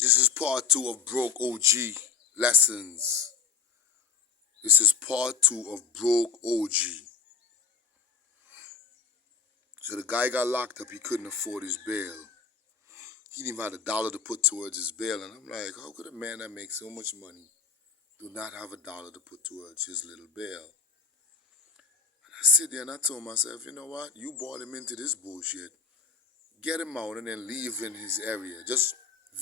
This is part 2 of Broke OG lessons. This is part 2 of Broke OG. So the guy got locked up. He couldn't afford his bail. He didn't even have $1 to put towards his bail. And I'm like, how could a man that makes so much money do not have $1 to put towards his little bail? And I sit there and I told myself, you know what? You brought him into this bullshit. Get him out and then leave in his area. Just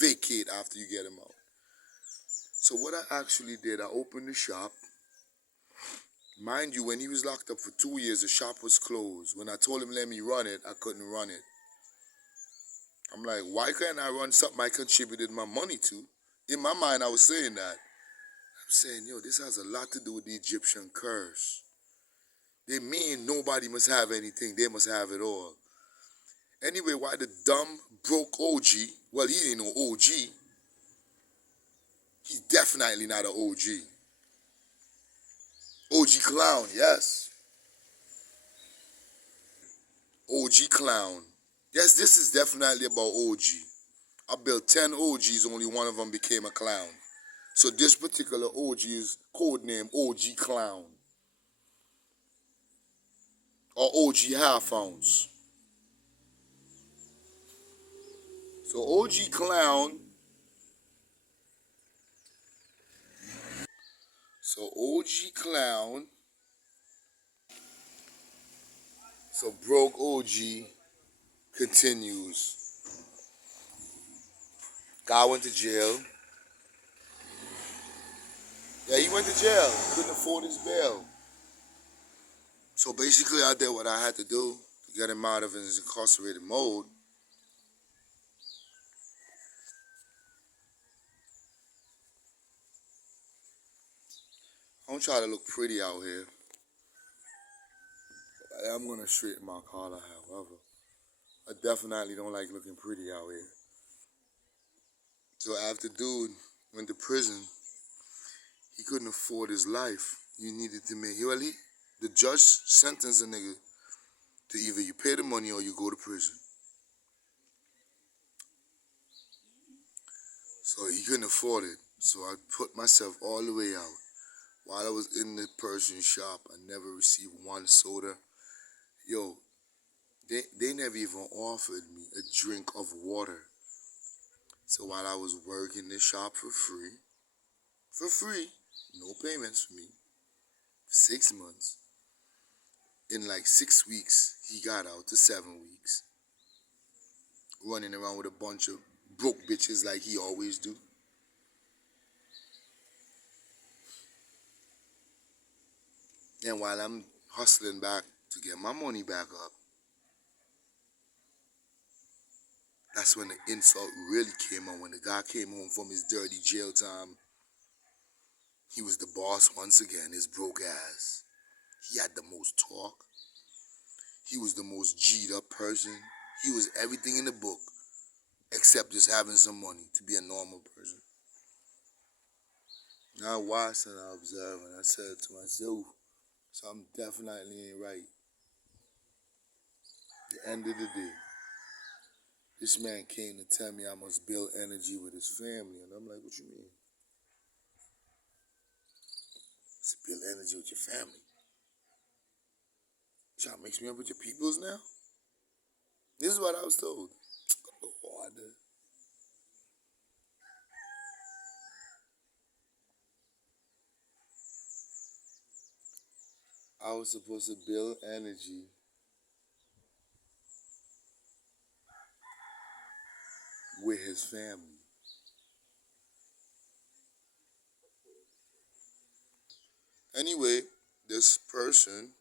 vacate after you get him out. So what I actually did, I opened the shop. Mind you, when he was locked up for 2 years, the shop was closed. When I told him let me run it, I couldn't run it. I'm like, why can't I run something I contributed my money to? In my mind, I was saying that. I'm saying, yo, this has a lot to do with the Egyptian curse. They mean nobody must have anything. They must have it all. Anyway, why the dumb, broke OG, well, he ain't no OG. He's definitely not an OG. OG clown, yes. OG clown. Yes, this is definitely about OG. I built 10 OGs, only one of them became a clown. So this particular OG is codenamed OG Clown. Or OG Half Ounce. So OG Clown. So OG Clown. So Broke OG continues. Guy went to jail. Yeah, he went to jail. Couldn't afford his bail. So basically I did what I had to do to get him out of his incarcerated mode. I don't try to look pretty out here. I am going to straighten my collar, however. I definitely don't like looking pretty out here. So after dude went to prison, he couldn't afford his life. You needed to make, the judge sentenced a nigga to either you pay the money or you go to prison. So he couldn't afford it. So I put myself all the way out. While I was in the Persian shop, I never received one soda. Yo, they never even offered me a drink of water. So while I was working the shop for free, no payments for me, 6 months. In like 6 weeks, he got out to 7 weeks. Running around with a bunch of broke bitches like he always do. And while I'm hustling back to get my money back up, that's when the insult really came on. When the guy came home from his dirty jail time, he was the boss once again, his broke ass. He had the most talk. He was the most G'd up person. He was everything in the book except just having some money to be a normal person. Now I watched and I observed and I said to myself, something definitely ain't right. At the end of the day, this man came to tell me I must build energy with his family. And I'm like, what you mean? To build energy with your family. You trying to mix me up with your peoples now? This is what I was told. Oh, I was supposed to build energy with his family. Anyway, this person,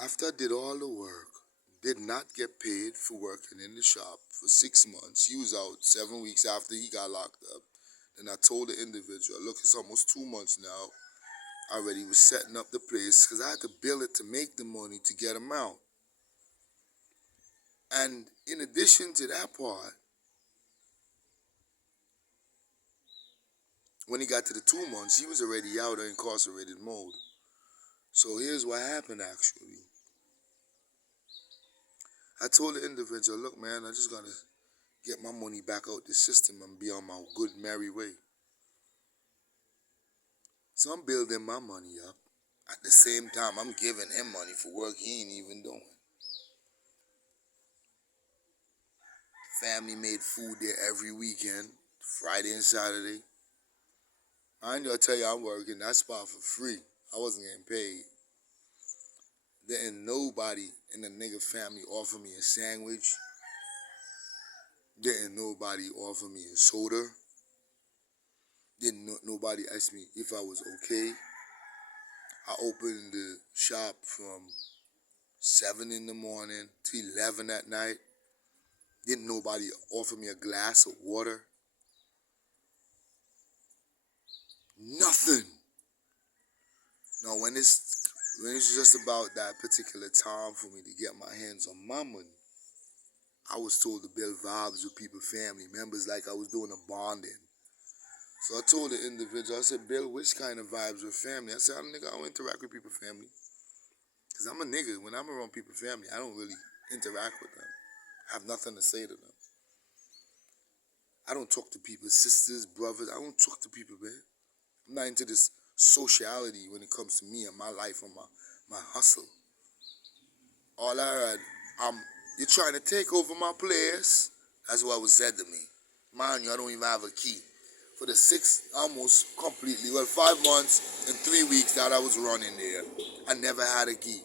after I did all the work, did not get paid for working in the shop for 6 months. He was out 7 weeks after he got locked up. And I told the individual, look, it's almost 2 months now. I already was setting up the place because I had to build it to make the money to get him out. And in addition to that part, when he got to the 2 months, he was already out of incarcerated mode. So here's what happened actually. I told the individual, look, man, I just gotta get my money back out the system and be on my good merry way. So I'm building my money up. At the same time, I'm giving him money for work he ain't even doing. Family made food there every weekend, Friday and Saturday. I ain't gonna tell you I'm working that spot for free. I wasn't getting paid. Didn't nobody in the nigga family offer me a sandwich. Didn't nobody offer me a soda. Didn't nobody ask me if I was okay. I opened the shop from 7 in the morning to 11 at night. Didn't nobody offer me a glass of water. Nothing. Now when it's just about that particular time for me to get my hands on my money, I was told to build vibes with people, family members, like I was doing a bonding. So I told the individual, I said, Bill, which kind of vibes with family? I said, I'm a nigga, I don't interact with people, family. Because I'm a nigga. When I'm around people, family, I don't really interact with them. I have nothing to say to them. I don't talk to people, sisters, brothers. I don't talk to people, man. I'm not into this sociality when it comes to me and my life and my hustle. All I heard, you're trying to take over my place. That's what was said to me. Mind you, I don't even have a key. For the 5 months and 3 weeks that I was running there, I never had a key.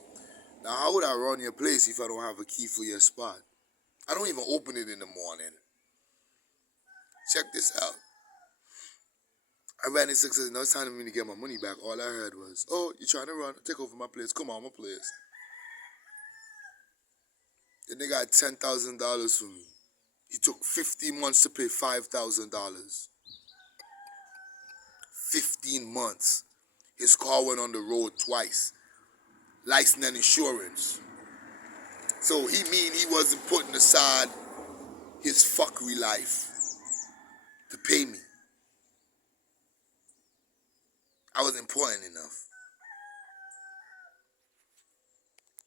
Now, how would I run your place if I don't have a key for your spot? I don't even open it in the morning. Check this out. I ran in success. Now it's time for me to get my money back. All I heard was, oh, you're trying to take over my place. Come on, my place. The nigga had $10,000 for me. He took 15 months to pay $5,000. 15 months. His car went on the road twice. License and insurance. So he wasn't putting aside his fuckery life to pay me. I was important enough.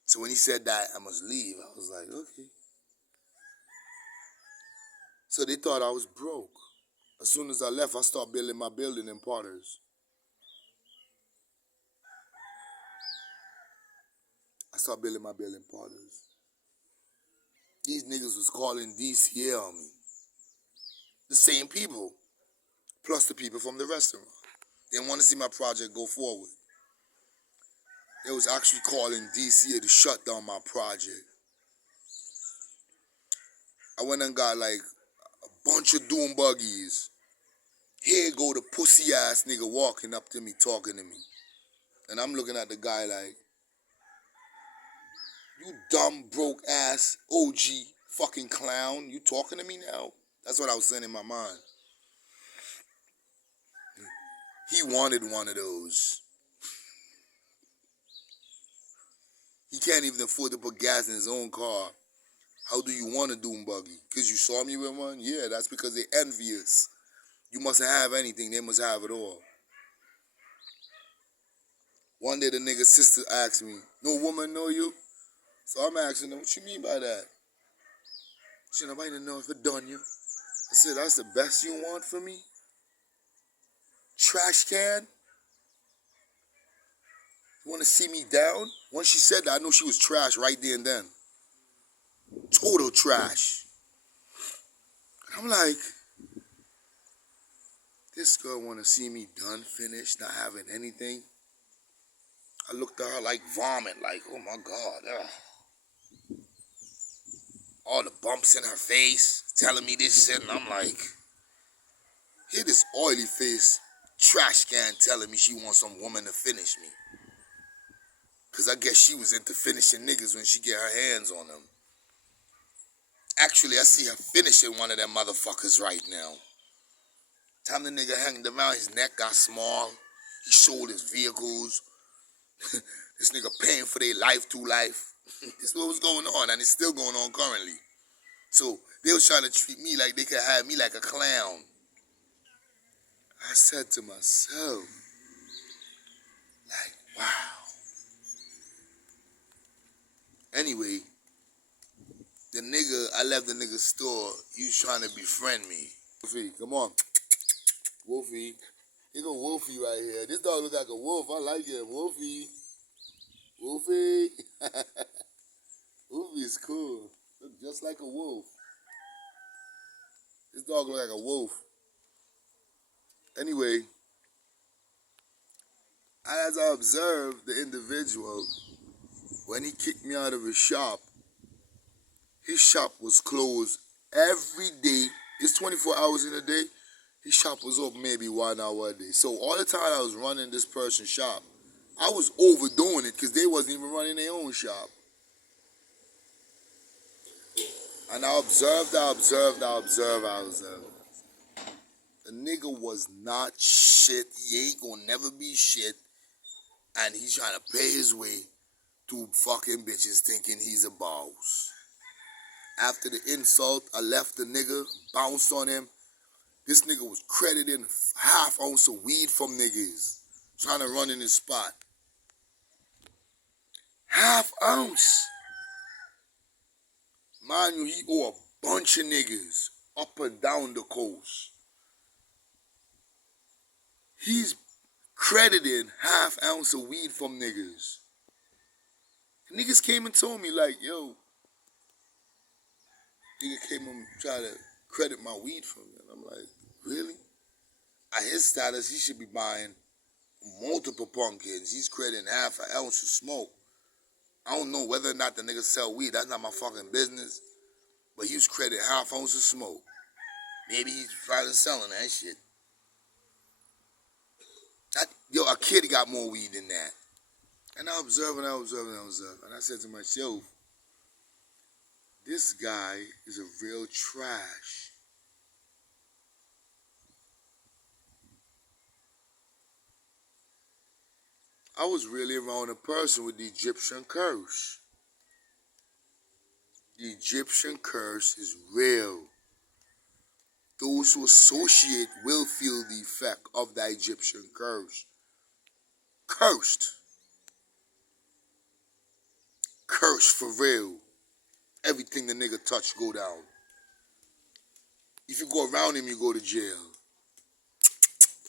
So when he said that I must leave, I was like, okay. So they thought I was broke. As soon as I left, I started building my building in Potters. These niggas was calling DCA on me. The same people, plus the people from the restaurant. They didn't want to see my project go forward. They was actually calling DCA to shut down my project. I went and got like a bunch of doom buggies. Here go the pussy ass nigga walking up to me, talking to me. And I'm looking at the guy like, you dumb, broke ass, OG fucking clown. You talking to me now? That's what I was saying in my mind. He wanted one of those. He can't even afford to put gas in his own car. How do you want a doom buggy? Because you saw me with one? Yeah, that's because they're envious. You mustn't have anything. They must have it all. One day the nigga's sister asked me, no woman know you? So I'm asking them, what you mean by that? She nobody to know if it done you. I said, that's the best you want for me? Trash can? You want to see me down? Once she said that, I knew she was trash right there and then. Total trash. And I'm like, this girl want to see me done, finished, not having anything. I looked at her like vomit, like, oh my God. Ugh. All the bumps in her face, telling me this shit, and I'm like, here this oily face trash can telling me she wants some woman to finish me. Because I guess she was into finishing niggas when she get her hands on them. Actually, I see her finishing one of them motherfuckers right now. Time the nigga hanged him out, his neck got small. He sold his vehicles. This nigga paying for their life to life. This is what was going on, and it's still going on currently. So they was trying to treat me like they could have me like a clown. I said to myself, like, wow. Anyway, The nigga, I left the nigga's store. He was trying to befriend me. Wolfie, come on. Wolfie. Here go Wolfie right here. This dog look like a wolf. I like him. Wolfie. Wolfie. Wolfie is cool. Look just like a wolf. This dog look like a wolf. Anyway, as I observed the individual, when he kicked me out of his shop was closed every day. It's 24 hours in a day. His shop was open maybe 1 hour a day. So all the time I was running this person's shop, I was overdoing it because they wasn't even running their own shop. And I observed. The nigga was not shit. He ain't gonna never be shit. And he's trying to pay his way through fucking bitches thinking he's a boss. After the insult, I left the nigga, bounced on him. This nigga was crediting half ounce of weed from niggas, trying to run in his spot. Half ounce. Mind you, he owe a bunch of niggas up and down the coast. He's crediting half ounce of weed from niggas. Niggas came and told me like, yo, nigga came and tried to credit my weed from me. And I'm like, really? At his status, he should be buying multiple pumpkins. He's crediting half an ounce of smoke. I don't know whether or not the nigga sell weed. That's not my fucking business. But he was crediting half ounce of smoke. Maybe he's probably selling that shit. Yo, a kid got more weed than that. And I observed. And I said to myself, this guy is a real trash. I was really around a person with the Egyptian curse. The Egyptian curse is real. Those who associate will feel the effect of the Egyptian curse. Cursed. Cursed for real. Everything the nigga touch go down. If you go around him, you go to jail.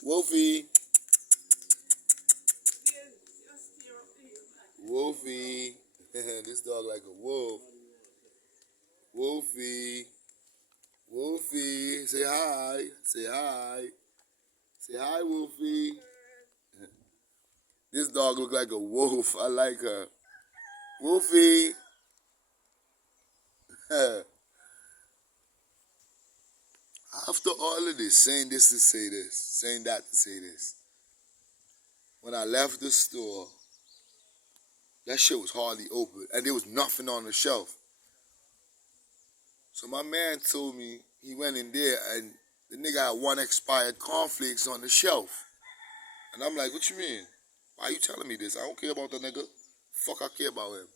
Wolfie. Wolfie. This dog like a wolf. Wolfie. Wolfie. Say hi. Say hi. Say hi, Wolfie. This dog look like a wolf. I like her. Wolfie. After all of this, saying this to say this, saying that to say this, when I left the store, that shit was hardly open, and there was nothing on the shelf. So my man told me he went in there, and the nigga had 1 expired cornflakes on the shelf. And I'm like, what you mean? Why you telling me this? I don't care about the nigga. Fuck, I care about him.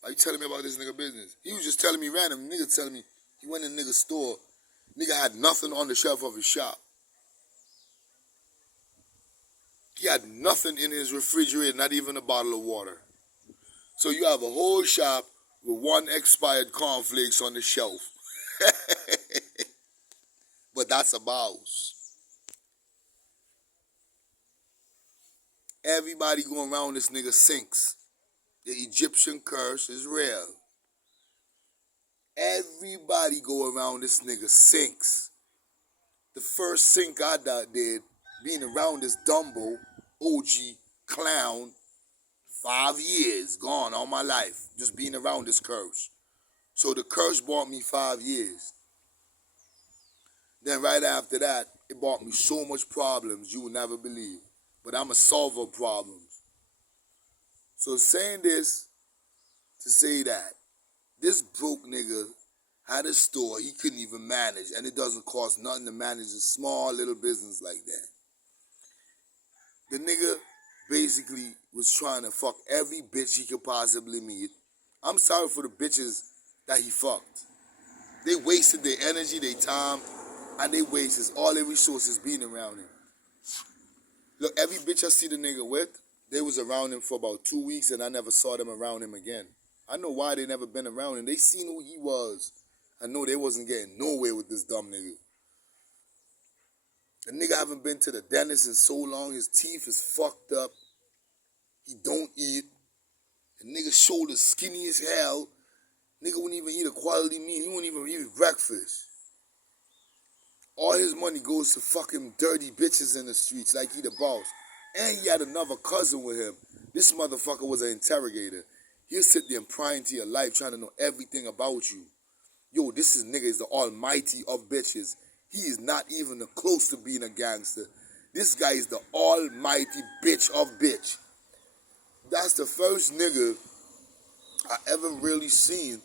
Why you telling me about this nigga business? He was just telling me random. Nigga telling me he went in the nigga's store. Nigga had nothing on the shelf of his shop. He had nothing in his refrigerator, not even a bottle of water. So you have a whole shop with 1 expired cornflakes on the shelf. But that's a boss. Everybody going around this nigga sinks. The Egyptian curse is real. Everybody go around this nigga sinks. The first sink I did, being around this Dumbo, OG, clown, 5 years, gone all my life, just being around this curse. So the curse bought me 5 years. Then right after that, it brought me so much problems you will never believe. But I'm a solver of problems. So saying this to say that this broke nigga had a store he couldn't even manage, and it doesn't cost nothing to manage a small little business like that. The nigga basically was trying to fuck every bitch he could possibly meet. I'm sorry for the bitches that he fucked. They wasted their energy, their time, and they wasted all their resources being around him. Look, every bitch I see the nigga with, they was around him for about 2 weeks, and I never saw them around him again. I know why they never been around him. They seen who he was. I know they wasn't getting nowhere with this dumb nigga. The nigga haven't been to the dentist in so long. His teeth is fucked up. He don't eat. The nigga's shoulders skinny as hell. Nigga wouldn't even eat a quality meal. He wouldn't even eat breakfast. All his money goes to fucking dirty bitches in the streets like he the boss. And he had another cousin with him. This motherfucker was an interrogator. He'll sit there and pry into your life trying to know everything about you. Yo, this is nigga is the almighty of bitches. He is not even close to being a gangster. This guy is the almighty bitch of bitch. That's the first nigga I ever really seen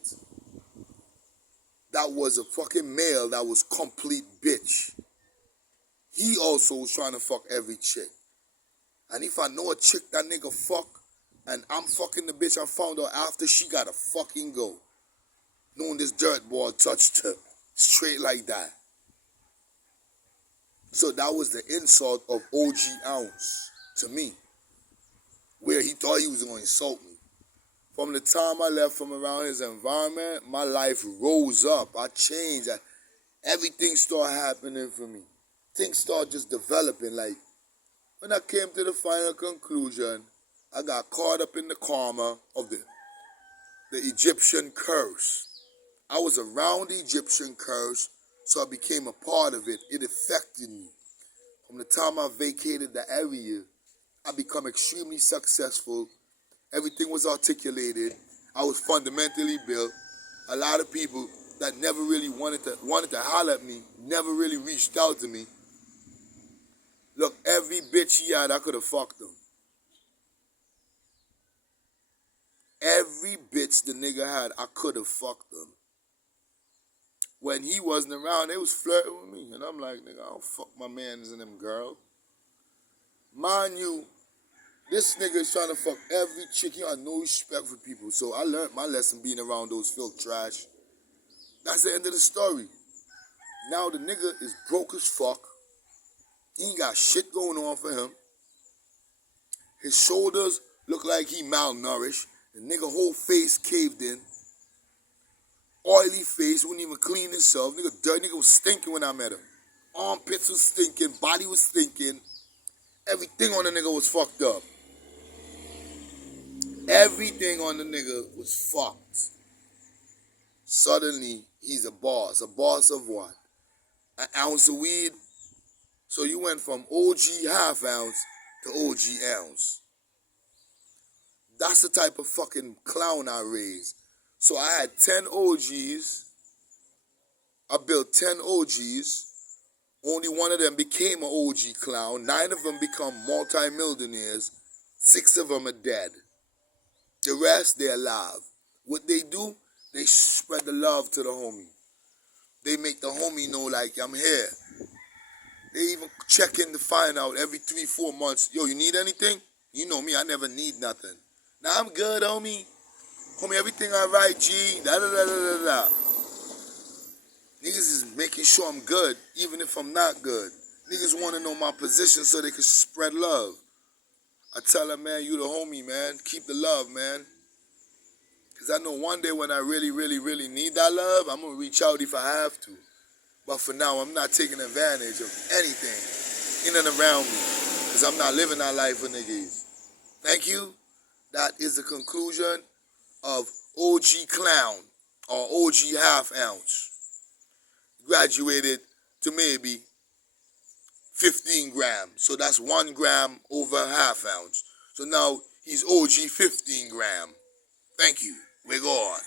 that was a fucking male that was complete bitch. He also was trying to fuck every chick. And if I know a chick that nigga fuck, and I'm fucking the bitch I found out after, she gotta fucking go. Knowing this dirt ball touched her. Straight like that. So that was the insult of OG Ounce to me. Where he thought he was going to insult me. From the time I left from around his environment, my life rose up. I changed. Everything started happening for me. Things started just developing. Like, when I came to the final conclusion, I got caught up in the karma of the Egyptian curse. I was around the Egyptian curse, so I became a part of it. It affected me. From the time I vacated the area, I become extremely successful. Everything was articulated. I was fundamentally built. A lot of people that never really wanted to holler at me never really reached out to me. Look, every bitch he had, I could have fucked them. Every bitch the nigga had, I could have fucked them. When he wasn't around, they was flirting with me. And I'm like, nigga, I don't fuck my mans and them girls. Mind you, this nigga is trying to fuck every chick. He had no respect for people. So I learned my lesson being around those filth trash. That's the end of the story. Now the nigga is broke as fuck. He ain't got shit going on for him. His shoulders look like he malnourished. The nigga whole face caved in. Oily face, wouldn't even clean himself. Nigga dirty, nigga was stinking when I met him. Armpits was stinking, body was stinking. Everything on the nigga was fucked up. Everything on the nigga was fucked. Suddenly, he's a boss. A boss of what? An ounce of weed? So you went from OG half ounce to OG ounce. That's the type of fucking clown I raised. So I had 10 OGs. I built 10 OGs. Only one of them became an OG clown. 9 of them become multi-millionaires. 6 of them are dead. The rest, they're alive. What they do, they spread the love to the homie. They make the homie know, like, I'm here. They even check in to find out every 3-4 months. Yo, you need anything? You know me, I never need nothing. Nah, I'm good, homie. Homie, everything all right, G. Da-da-da-da-da-da. Niggas is making sure I'm good, even if I'm not good. Niggas want to know my position so they can spread love. I tell them, man, you the homie, man. Keep the love, man. Because I know one day when I really, really, really need that love, I'm going to reach out if I have to. But for now, I'm not taking advantage of anything in and around me. Because I'm not living that life for niggas. Thank you. That is the conclusion of OG Clown or OG Half Ounce. Graduated to maybe 15 grams. So that's 1 gram over half ounce. So now he's OG 15 gram. Thank you. We're gone.